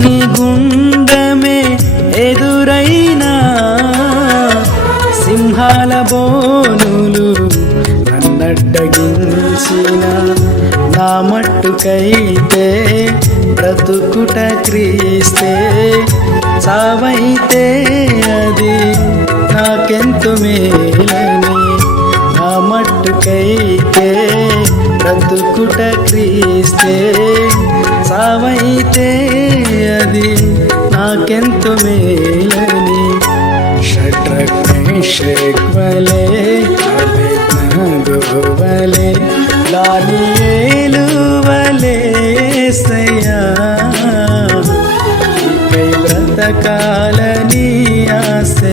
అగ్నిగుండమే ఎదురైనా సింహాల బోనులు నన్నడ్డగించిన నా మట్టుకైతే బ్రతుకుట క్రీస్తే చావైతే అది నాకెంతో మేలని నా మట్టుకైతే బ్రతుకుట క్రీస్తే చావైతే అది నాకెంతో మేలని షడ్రక్ మేషక్ వలె అబేద్నెగో వలె దానియేలు వలె యేసయ్యా నీకై బ్రతకా